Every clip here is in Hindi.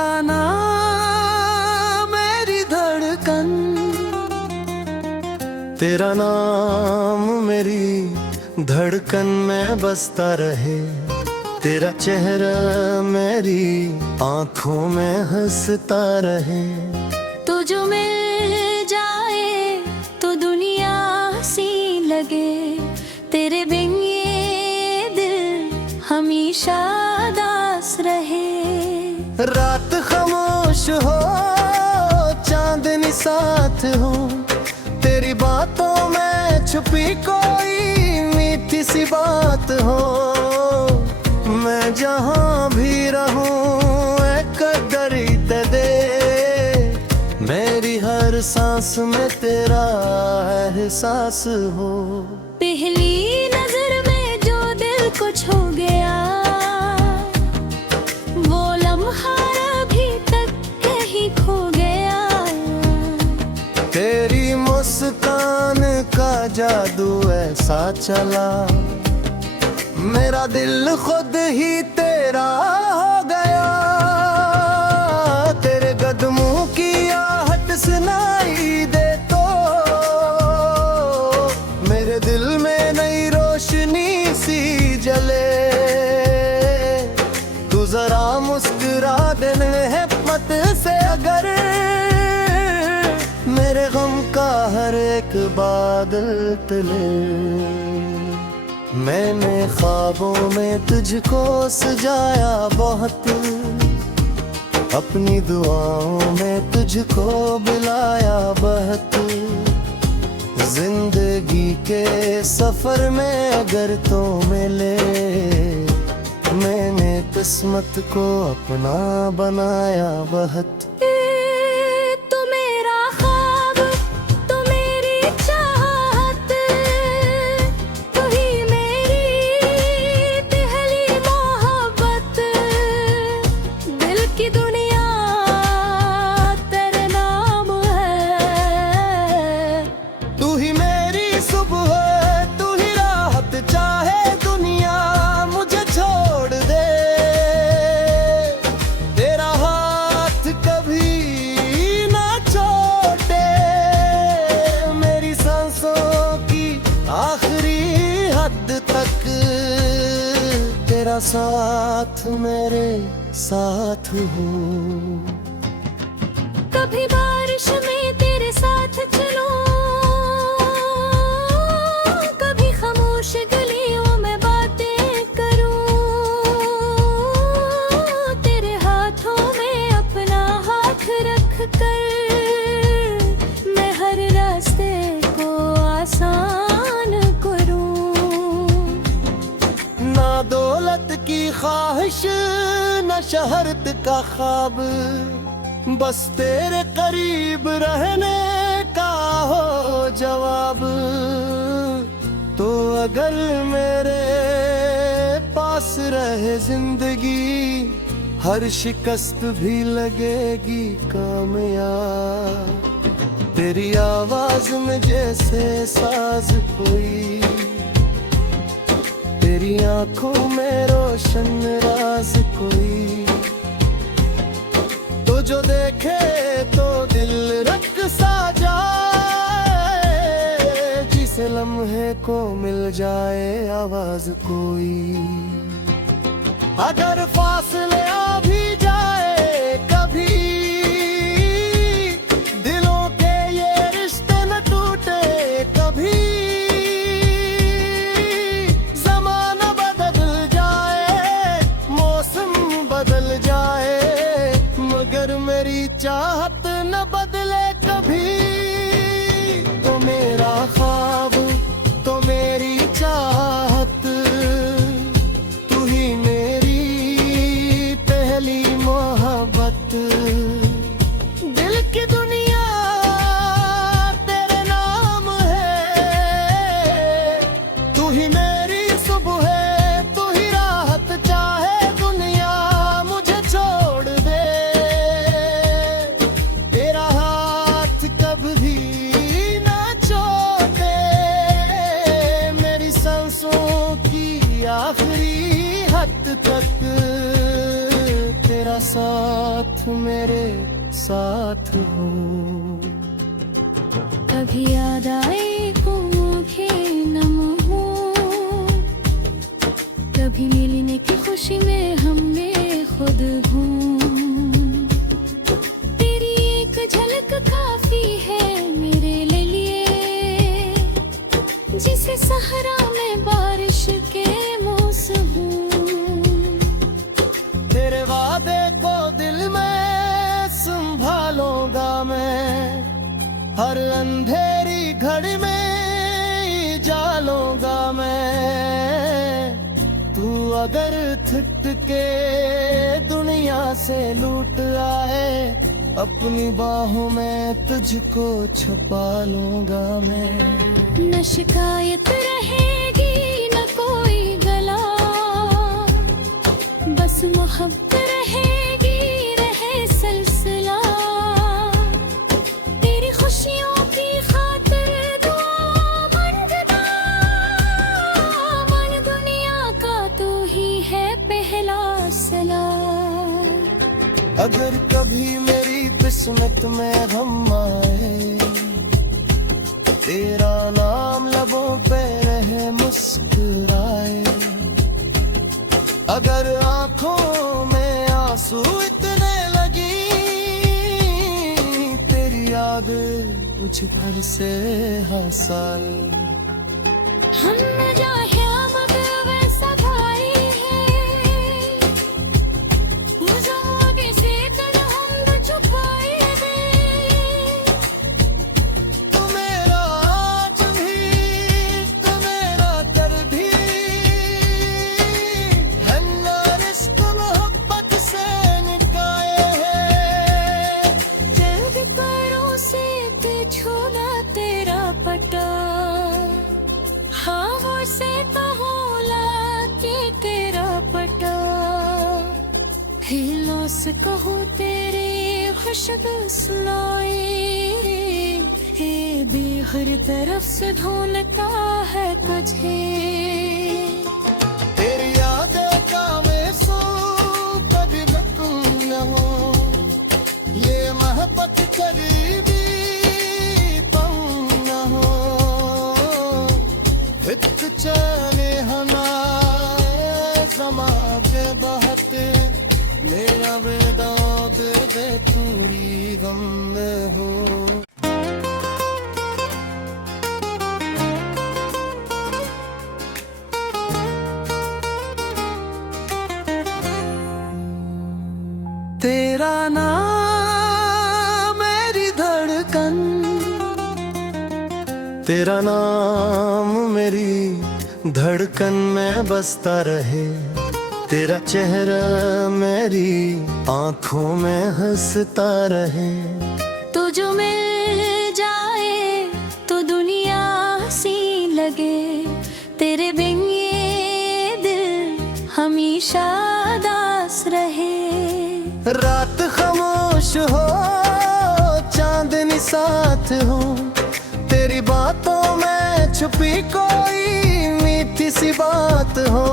तेरा नाम मेरी धड़कन, तेरा नाम मेरी धड़कन में बसता रहे, तेरा चेहरा मेरी आंखों में हंसता रहे। तो जो मिल जाए तो दुनिया सी लगे, तेरे बिन ये दिल हमेशा दास रहे। रात खामोश हो चांदनी साथ हो, तेरी बातों में छुपी कोई मीठी सी बात हो। मैं जहाँ भी रहूं एक दर्द दे, मेरी हर सांस में तेरा एहसास हो। पहली नजर में जो दिल को छू गया, वो लम्हा अभी तक कहीं खो गया। तेरी मुस्कान का जादू ऐसा चला, मेरा दिल खुद ही तेरा हो गया। तेरे कदमों की आहट सुनाई दे तो मेरे दिल में नई रोशनी सी जले। तू जरा मुस्कुरा देने हिम्मत से अगर, मेरे गम का हर एक बादल तले। मैंने ख्वाबों में तुझको सजाया बहुत, अपनी दुआओं में तुझको बुलाया बहुत। जिंदगी के सफर में अगर तो मिले, मैंने किस्मत को अपना बनाया बहुत। तेरा साथ मेरे साथ हो। कभी बारिश में तेरे साथ चलूं, कभी खामोश गलियों में बातें करूं। तेरे हाथों में अपना हाथ रख कर मैं हर रास्ते को आसान करूं। ना दौलत की ख्वाहिश न शहरत का ख्वाब, बस तेरे करीब रहने का हो जवाब। तो अगर मेरे पास रहे जिंदगी, हर शिकस्त भी लगेगी कामयाब। तेरी आवाज में जैसे साज कोई, तेरी आंखों में रोशन राज कोई। तो जो देखे तो दिल रख सा जाए, जिस लम्हे को मिल जाए आवाज कोई। अगर फासले आ भी जाए कभी, दिलों के ये रिश्ते न टूटे कभी। जमाना बदल जाए, मौसम बदल जाए, मगर मेरी चाहत न बदले कभी। तो मेरा ख्वाब तो मेरी चाहत, तू ही मेरी पहली मोहब्बत। दिल की दुनिया तेरे नाम है, तू ही मेरी सुबह है, तू ही राहत। चाहे दुनिया मुझे छोड़ दे, तेरा हाथ कभी ना छोड़े। मेरी सांसों की आखिरी हद तक तेरा साथ मेरे साथ हो। कभी याद आए को आँखें नम हो, कभी मिलने की खुशी में हमने खुद घूम। तेरी एक झलक काफी है मेरे लिए, जिसे सहरा में बारिश के मौसम। तेरे वादे को दिल में संभालूंगा मैं, हर अंधेरी घड़ी में जालूंगा मैं। तू अगर थक के दुनिया से लूट आए, अपनी बाहों में तुझको छुपा लूंगा मैं। न शिकायत रहेगी न कोई गला, बस मोहब्बत रहेगी रहे सिलसिला। तेरी खुशियों की खातिर दुआ मांगता, मन दुनिया का तू ही है पहला सलाम। अगर कभी मेरी किस्मत में गम आए, तेरा नाम लबों पे रहे मुस्कुराए। अगर आंखों में आंसू इतने लगी, तेरी याद मुझ घर से हर साल। हम न चाहे मगर वैसा भाई है, उस आगे से तेरा हम न छुपाए दे। तू मेरा आज भी, तू मेरा कर भी, है ना रिश्क मोहब्बत से निकाये है। जल्द पैरों से ते छूना तेरा पटा, हाँ से कहोला के तेरा पटा। हिलों से कहो तेरे खुशबू सुनाए, हे भी हर तरफ से ढूंढता है तुझे। तेरी यादें का मैं सो कभी न हो, ये मोहब्बत करीबी तुम न हो। हित चले हमारे ज़मा के बहते, मेरा बेदाद दे पूरी गम में हो। तेरा नाम मेरी धड़कन, तेरा नाम मेरी धड़कन में बसता रहे। तेरा चेहरा मेरी आंखों में हंसता रहे। तू जो मिल जाए तो दुनिया सी लगे, तेरे बिन ये दिल हमेशा दास रहे। रात खामोश हो चांदनी साथ हो, तेरी बातों में छुपी कोई मीठी सी बात हो।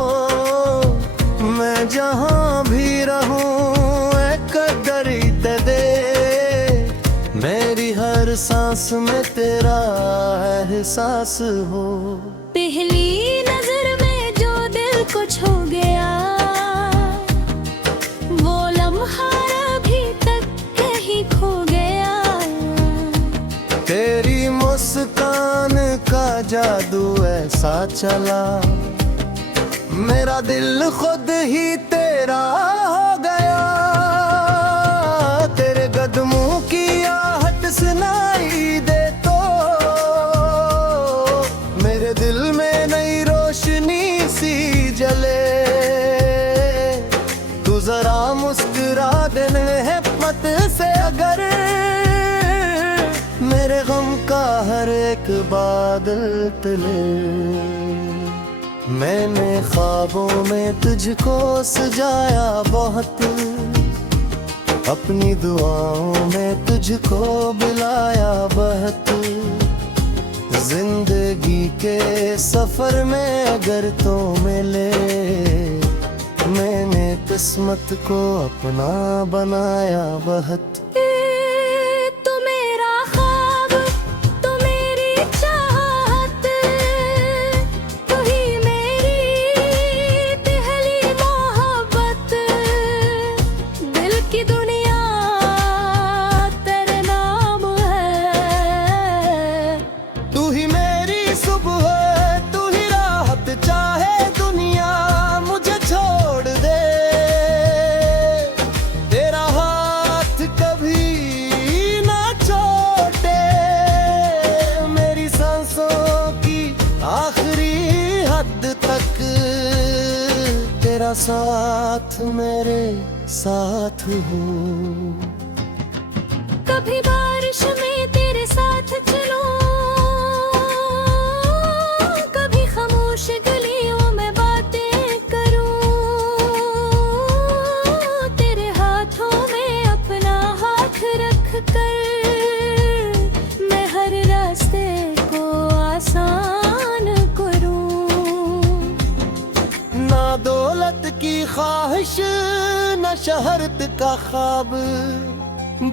मैं जहाँ भी रहूं एक कदरी दे दे, मेरी हर सांस में तेरा एहसास हो। पहली नजर में जो दिल को छू गया, वो लम्हा अभी तक कहीं खो गया। तेरी मुस्कान का जादू ऐसा चला, मेरा दिल खुद ही तेरा हो गया। तेरे कदमों की आहट सुनाई दे तो, मेरे दिल में नई रोशनी सी जले। तू जरा मुस्कुरा देने हिम्मत से अगर, मेरे गम का हर एक बादल तले। मैंने ख्वाबों में तुझको सजाया बहुत, अपनी दुआओं में तुझको बुलाया बहुत। जिंदगी के सफर में अगर तो मिले, मैंने किस्मत को अपना बनाया बहुत। तू मेरा ख्वाब, तू मेरी चाहत, तू ही मेरी पहली मोहब्बत। दिल की दुनिया तेरे नाम है। तू ही मेरी सुबह, तू ही राहत, चाहे दुनिया मुझे छोड़ दे। तेरा हाथ कभी ना छोड़े, मेरी सांसों की आखिरी हद तक तेरा साथ मेरे साथ हो। कभी बारिश में तेरे साथ चलूं, कभी खामोश गलियों में बातें करूं। तेरे हाथों में अपना हाथ रख कर मैं हर रास्ते को आसान करूं। ना दौलत की ख्वाहिश, न शहरत का ख्वाब,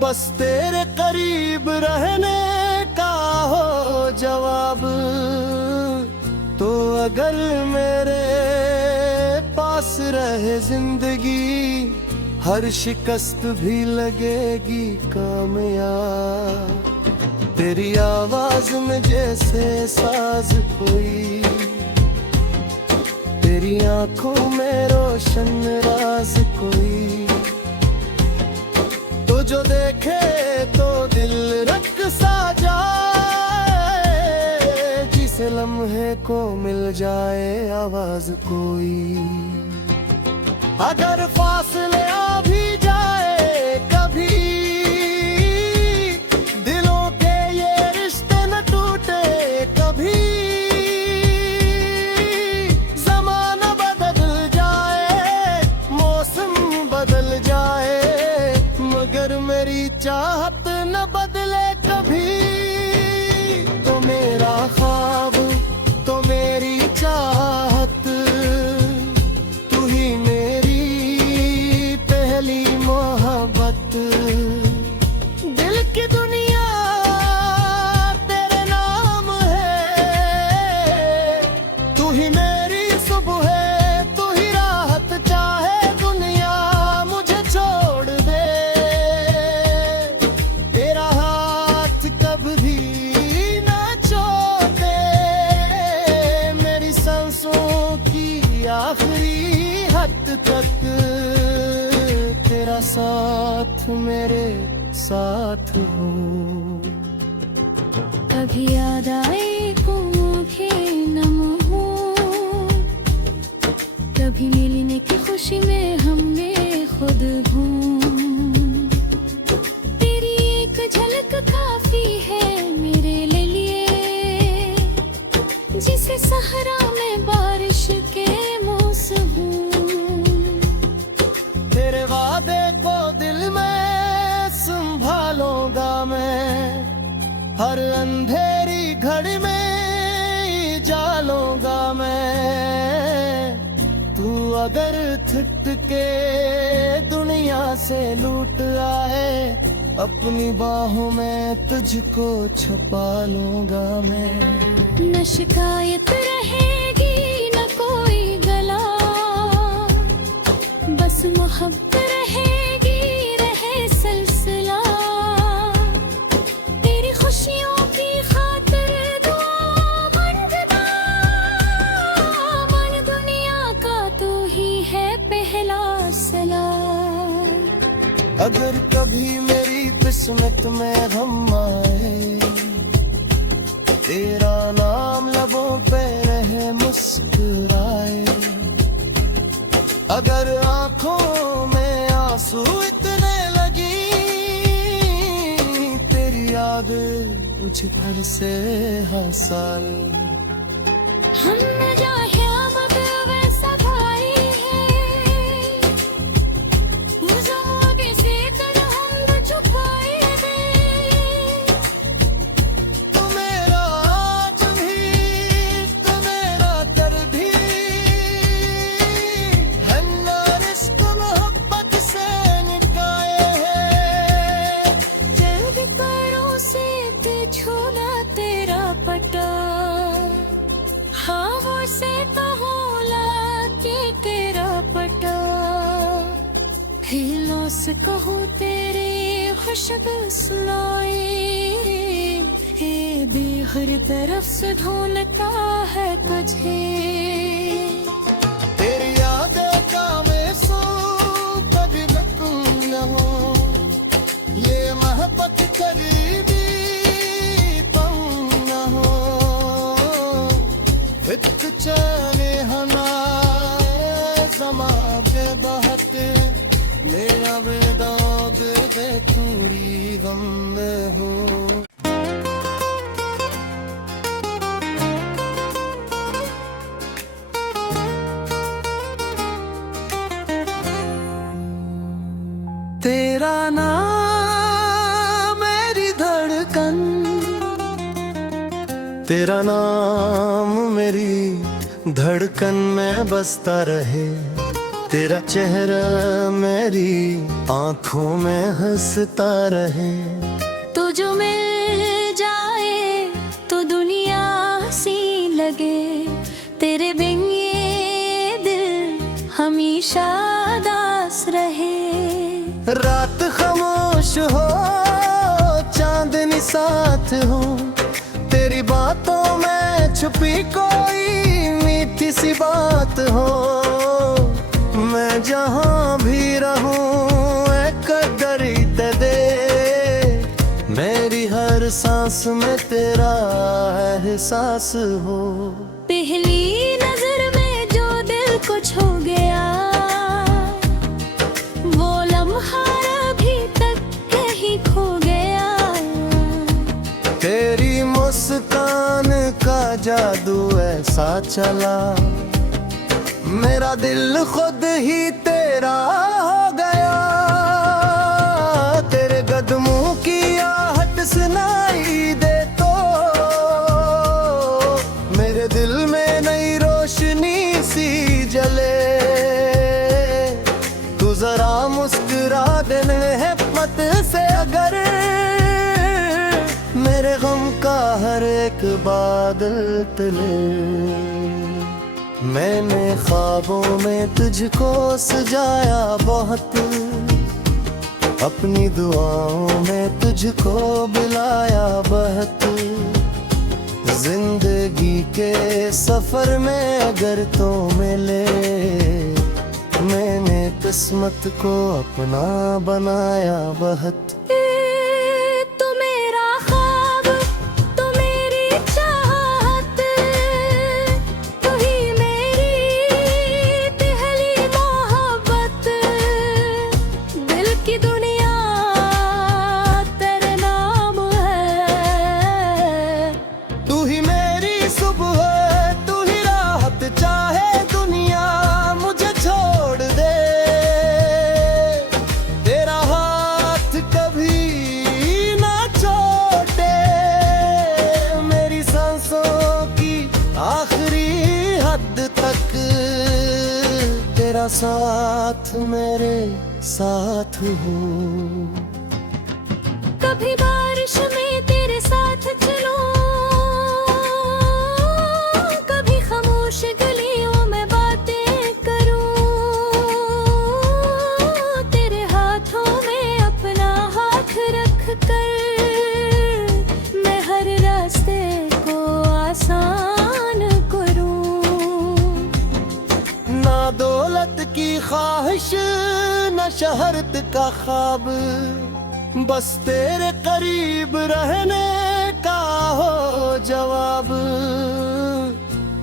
बस तेरे करीब रहने का हो जवाब। तो अगर मेरे पास रहे जिंदगी, हर शिकस्त भी लगेगी कामयाब। तेरी आवाज में जैसे साज कोई, तेरी आंखों में रोशन राज कोई। तो जो देखे तो दिल रख सा जाए, जिसे लम्हे को मिल जाए आवाज कोई। अगर फासले आ भी जाए कभी, दिलों के ये रिश्ते न टूटे कभी। जमाना बदल जाए, मौसम बदल जाए, मगर मेरी चाहत न बदले कभी। तो मेरा ख्वाब, तो मेरी चाहत, तू ही मेरी पहली मोहब्बत। दिल की दुनिया तेरे नाम है। तू ही मेरी सुबह, तू ही राहत, चाहे दुनिया मुझे छोड़ दे। तेरा हाथ कभी ना छोड़े, मेरी सांसों की आखिरी हद तक तेरा साथ मेरे साथ हो। कभी याद आए को आंखें नम हो, कभी मिलने की खुशी में हमने खुद घूम। तेरी एक झलक काफी है मेरे लिए, जिसे सहरा में बारिश के मौसम हूँ। तेरे वादे को दिल में संभालूंगा मैं, हर अंधेरी घड़ी में जालूंगा मैं। तू अगर थिट के दुनिया से लूट आए, अपनी बाहों में तुझको छुपा लूंगा मैं। न शिकायत रहेगी न कोई गला, बस मोहब्बत रहेगी, रहे सिलसिला। तेरी खुशियों की खातिर दुआ मांगता, मन दुनिया का तू ही है पहला सलाम। अगर कभी मेरी किस्मत में गम आए, तेरा नाम लबों पे रहे मुस्कुराए। अगर आंखों में आंसू इतने लगी, तेरी याद मुझ पर से हर साल। हम न चाहे अब वैसा भाई है, मुझे आगे से कर हम न छुपाए दे। तू मेरा आज भी, तू मेरा कल भी, है ना रिश्क में से कहूँ तेरे खुशबू सुनाए, हे भी हर तरफ से ढूंढता है तुझे। तेरी यादें का मैं सो कभी न हो, ये महबत करीबी तुम न हो। विद चैने हना जमा के बहते, मेरा बेदाग दे पूरी गम में हूँ। तेरा नाम मेरी धड़कन, तेरा नाम मेरी धड़कन में बसता रहे। तेरा चेहरा मेरी आंखों में हंसता रहे। तू जो मिल जाए तो दुनिया सी लगे, तेरे बिन ये दिल हमेशा दास रहे। रात खामोश हो चांदनी साथ हो, तेरी बातों में छुपी कोई मीठी सी बात हो। मैं जहाँ भी रहूं एक कदरी ते दे, मेरी हर सांस में तेरा एहसास हो। पहली नजर में जो दिल को छू गया, वो लम्हा अभी तक कहीं खो गया। तेरी मुस्कान का जादू ऐसा चला, मेरा दिल खुद ही तेरा हो गया। तेरे कदमों की आहट सुनाई दे तो, मेरे दिल में नई रोशनी सी जले। तू जरा मुस्कुरा देने हिम्मत से अगर, मेरे गम का हर एक बादल तले। मैंने ख्वाबों में तुझको सजाया बहुत, अपनी दुआओं में तुझको बुलाया बहुत। जिंदगी के सफर में अगर तो मिले, मैंने किस्मत को अपना बनाया बहुत। तू मेरा ख्वाब, तू मेरी चाहत, तू ही मेरी पहली मोहब्बत। दिल की दुनिया तेरे नाम है। तू ही मेरी सुबह, तू ही राहत, चाहे दुनिया मुझे छोड़ दे। तेरा हाथ कभी ना छोड़े, मेरी सांसों की आखिरी हद तक। तेरा साथ मेरे साथ हो। कभी बारिश में तेरे साथ चलूं, कभी खामोश गलियों में बातें करूं। तेरे हाथों में अपना हाथ रख कर, मैं हर रास्ते को आसान करूं। ना दौलत की ख्वाहिश, न शहरत का ख्वाब, बस तेरे करीब रहने का हो जवाब।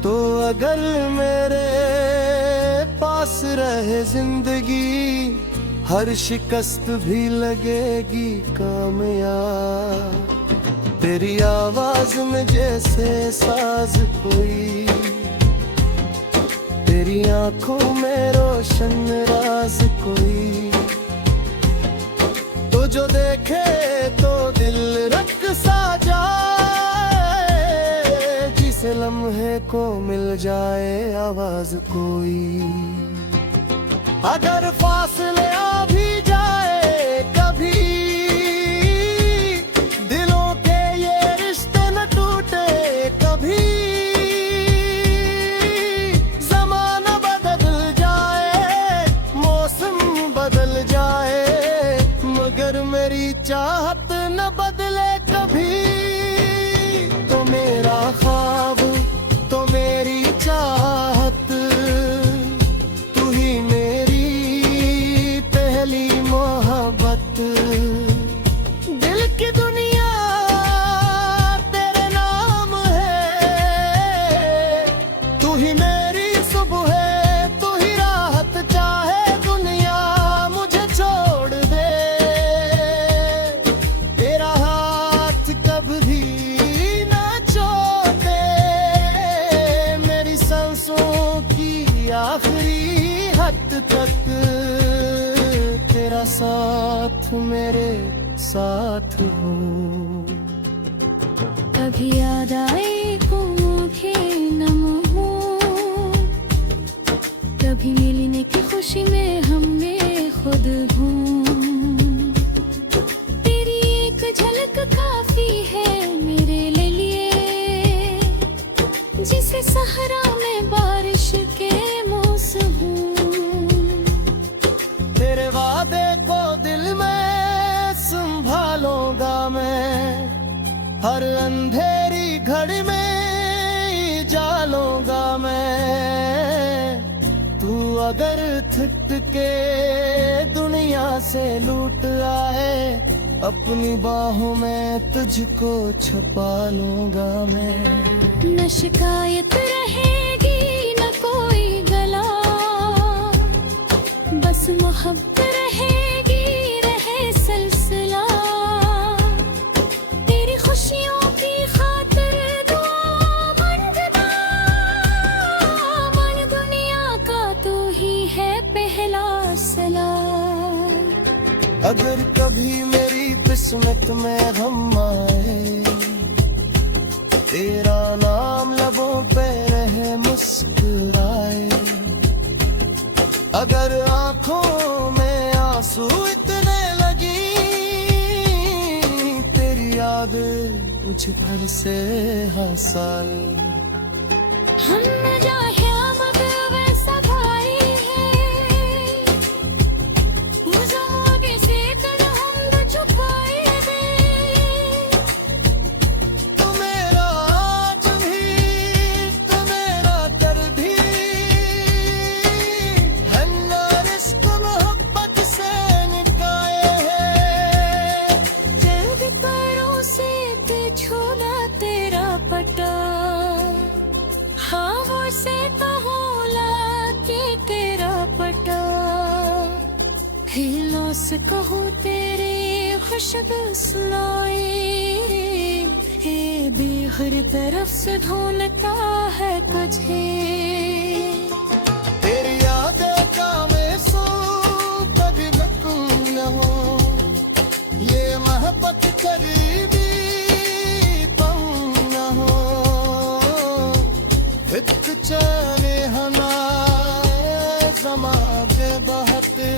तो अगर मेरे पास रहे जिंदगी, हर शिकस्त भी लगेगी कामयाब। तेरी आवाज में जैसे साज कोई, तेरी आंखों में रोशन राज कोई। तो जो देखे तो दिल रख सा जाए, जिसे लम्हे को मिल जाए आवाज कोई। अगर फासले आ भी जाए कभी, दिलों के ये रिश्ते न टूटे कभी। जमाना बदल जाए, मौसम बदल जाए, मेरे साथ हो। कभी याद आए को आँखें नम हो, कभी मिलने की खुशी में हमने खुद घूम। तेरी एक झलक काफी है मेरे लिए, जिसे सहरा में बारिश के मौसम हूँ। तेरे वादे को दिल में संभालूंगा मैं, हर अंधेरी घड़ी में जालूंगा मैं। तू अगर थक के दुनिया से लूट आए, अपनी बाहों में तुझको छुपा लूंगा मैं। न शिकायत रहेगी न कोई गला, बस मोहब्बत रहेगी रहे सिलसिला। तेरी खुशियों की खातिर दुआ मांगता, मन दुनिया का तू ही है पहला सलाम। अगर कभी मेरी किस्मत में गम आए, तेरा नाम लबों पे रहे मुस्कुराए। अगर आंखों में आंसू इतने लगी, तेरी याद मुझ घर से हंसाए। हम न चाहे मगर वैसा भाई है, उस आगे से कर हम न छुपाए दे। तू मेरा आज भी, तू मेरा कल भी, है ना रिश्क मोहब्बत से निकाये है। जल्द पैरों से ते छोड़ा तेरा पटा, हवा से कहोला के तेरा पटा। हिलों से कहो तेरे खुशबू सुनाए, हे बेहर तरफ से ढूंढता है तुझे। तेरी यादें का मैं सो कभी न हो, ये मोहब्बत करीबी तुम न हो। एक चले हनाए जमा के बहते,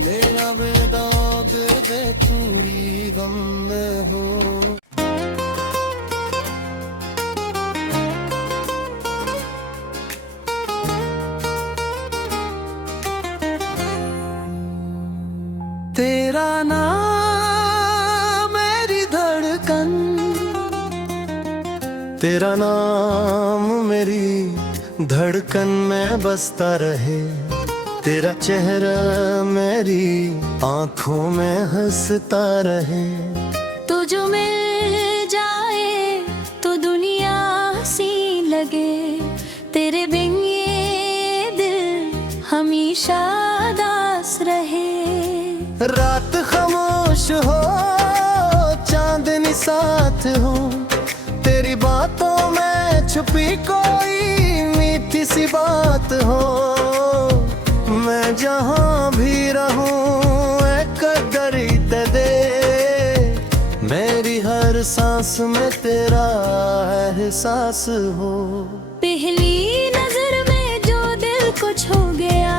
मेरा बेदाग दे पूरी गम में हो। तेरा नाम मेरी धड़कन, तेरा नाम मेरी धड़कन में बसता रहे। तेरा चेहरा मेरी आंखों में हंसता रहे। तो जो मिल जाए तो दुनिया सी लगे, तेरे बिन ये दिल हमेशा दास रहे। रात खामोश हो चांदनी साथ हो, तेरी बातों में छुपी कोई मीठी सी बात हो। मैं जहाँ भी रहूं एक कदर दे, मेरी हर सांस में तेरा एहसास हो। पहली नजर में जो दिल को छू गया,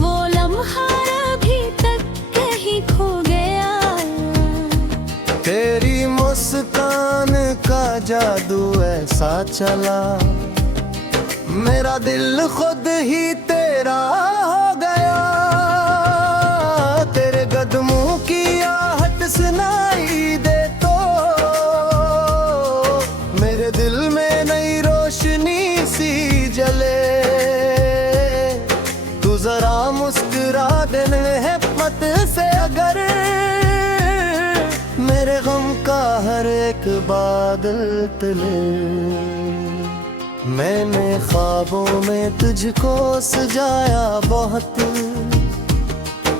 वो लम्हा अभी तक कहीं खो गया। तेरी मुस्कान का जादू ऐसा चला, मेरा दिल खुद ही तेरा हो गया। तेरे कदमों की आहट सुनाई दे तो, मेरे दिल में नई रोशनी सी जले। तू जरा मुस्कुरा देने हिम्मत से अगर, मेरे गम का हर एक बादल तले। मैंने ख्वाबों में तुझको सजाया बहुत,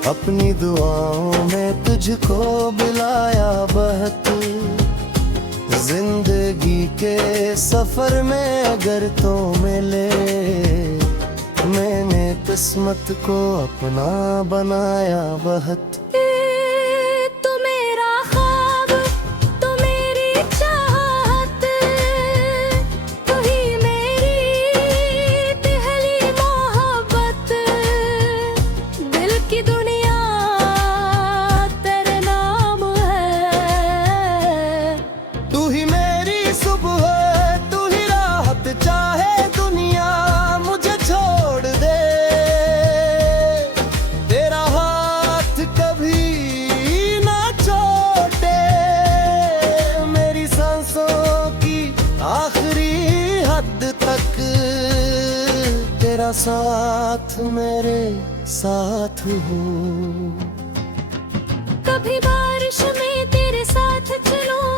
अपनी दुआओं में तुझको बुलाया बहुत। जिंदगी के सफर में अगर तो मिले, मैंने किस्मत को अपना बनाया बहुत। तू मेरा ख्वाब, तू मेरी चाहत, तू ही मेरी पहली मोहब्बत। दिल की दुनिया तेरे नाम है। तू ही मेरी सुबह, तू ही राहत, चाहे दुनिया मुझे छोड़ दे। तेरा हाथ कभी ना छोड़े, मेरी सांसों की आखिरी हद तक तेरा साथ मेरे साथ हो। कभी बारिश में तेरे साथ चलूं,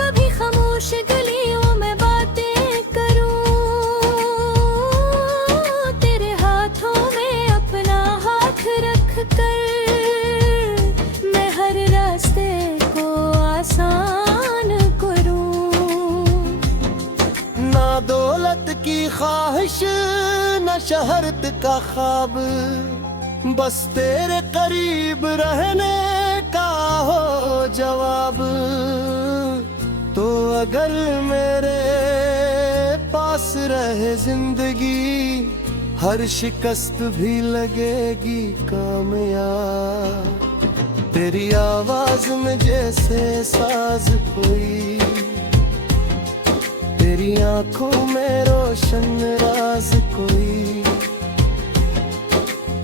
कभी खामोश गलियों में बातें करूं। तेरे हाथों में अपना हाथ रख कर मैं हर रास्ते को आसान करूं। ना दौलत की ख्वाहिश, न शहरत का ख्वाब, बस तेरे करीब रहने का हो जवाब। तो अगर मेरे पास रहे जिंदगी, हर शिकस्त भी लगेगी कामयाब। तेरी आवाज में जैसे साज कोई, तेरी आंखों में रोशन राज कोई।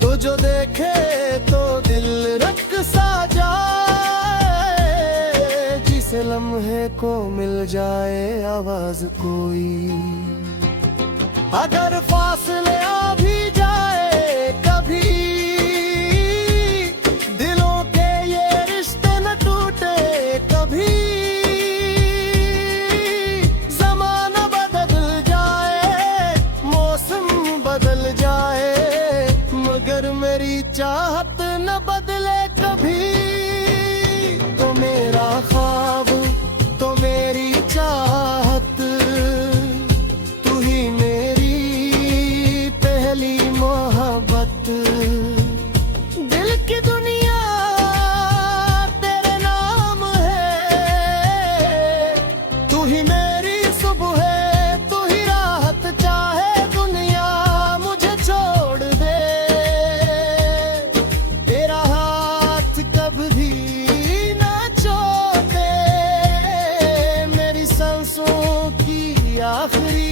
तो जो देखे तो दिल रख सा जाए, जिसे लम्हे को मिल जाए आवाज कोई। अगर फासले आ भी जाए कभी, दिलों के ये रिश्ते न टूटे कभी। जमाना बदल जाए, मौसम बदल जाए, मगर मेरी चाहत न बदले कभी। तो मेरा ख्वाब, तो मेरी चाहत, तू ही मेरी पहली मोहब्बत। दिल की दुनिया तेरे नाम है। तू ही मेरी सुबह है, तू ही राहत, चाहे दुनिया मुझे छोड़ दे। तेरा हाथ कभी ना छोड़े, मेरी सांसों की आखिरी